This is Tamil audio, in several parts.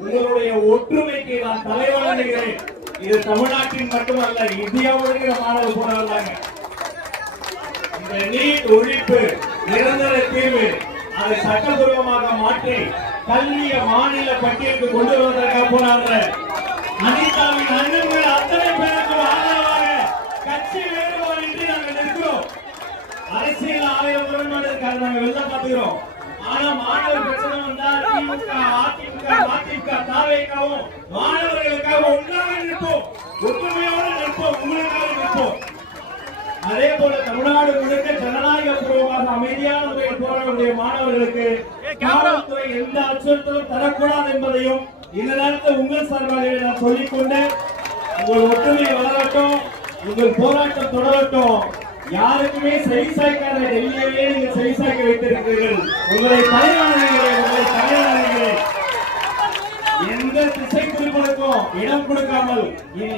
உங்களுடைய ஒற்றுமைக்கு நான் தலைவணங்குகிறேன். இது தமிழ்நாட்டின் மட்டுமல்ல, இந்தியாவுடைய மாணவர் போராடுறாங்க. இந்த நீட் ஒழிப்பு நிரந்தர தீர்வு அதை சட்டபூர்வமாக மாற்றி கல்விய மாநில பட்டியலுக்கு கொண்டு வருவதற்காக போராடுற அனிதாவின் அண்ணன்கள் அத்தனை பேருக்கு ஆதரவாக கட்சி வேறுபாடின்றி நாங்கள் நிற்கிறோம். அரசியல் 1000 முரண்பாடு இருக்காது, நாங்கள் வெளில பாத்துக்கிறோம். ஆனா மாணவர் பிரச்சனை வந்தா திமுக, அதிமுக, மதிமுக, தாவேகாவும் மாணவர்களுக்காக ஒன்றாக நிற்போம், ஒற்றுமையோடு நிற்போம், உங்களுக்காக நிற்போம். அதே போல தமிழ்நாடு முழுக்க ஜனநாயக பூர்வமாக அமைதியான முறையில் போராடக்கூடிய மாணவர்களுக்கு காவல்துறை எந்த அச்சுறுத்தலும் தரக்கூடாது என்பதையும் இந்த நேரத்தில் உங்கள் சார்பாக நான் சொல்லிக்கொண்டு உங்கள் ஒற்றுமை வளரட்டும், உங்கள் போராட்டம் தொடரட்டும். யாருக்குமே செவி சாய்க்காத டெல்லியிலே நீங்கள் செவி சாய்க்க வைத்திருக்கிறீர்கள். உங்களை தலைவணங்குகிறேன். எந்த திசை திருப்பலுக்கும் இடம் கொடுக்காமல்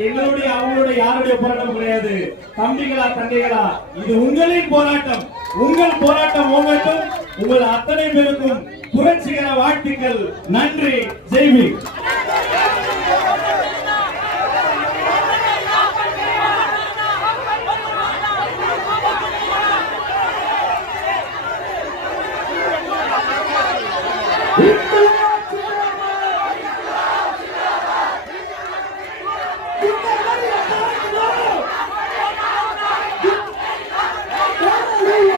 எங்களுடைய அவங்களுடைய யாருடைய போராட்டம் கிடையாது. தம்பிகளா தங்கைகளா, இது உங்களின் போராட்டம். உங்கள் போராட்டம் ஓங்கட்டும். உங்கள் அத்தனை பேருக்கும் புரட்சிகர வாழ்த்துக்கள். நன்றி. ஜெய்பீம். Victor!